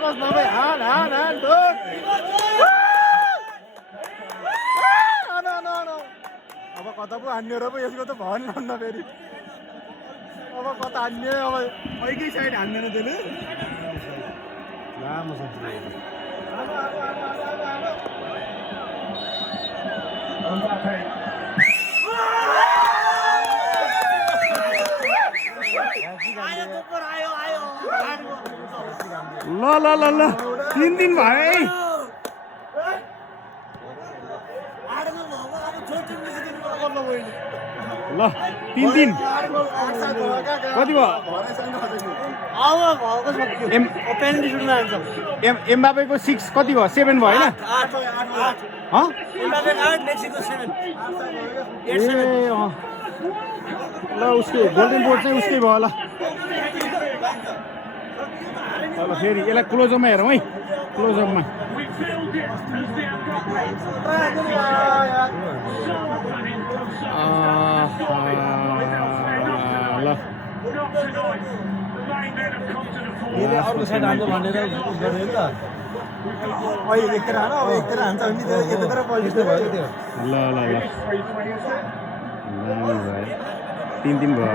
बस नभए हान हान हान ढोक अब कता पो हान्ने र पो यसको त भन्नु फेरि अब कता हान्ने अब एकै साइड हान्दैन त्यसले लामो छ ल ल ल ल 3 दिन भयो है ल 3 दिन कति भयो एमबापेको 6 कति भयो 7 भयो हैन ल उसको गोल्डन बोट चाहिँ उसकै भयो ल ल फेरि यसलाई क्लोजअपमा हेरौँ है क्लोजअपमा ल अर्को साइड हान्छ भनेर गर्ने नि त अहिले एकतिर हान अब एकतिर हान्छ भने यतातिर पल्टिँदै भयो त्यो ल ल ल 3 दिन भयो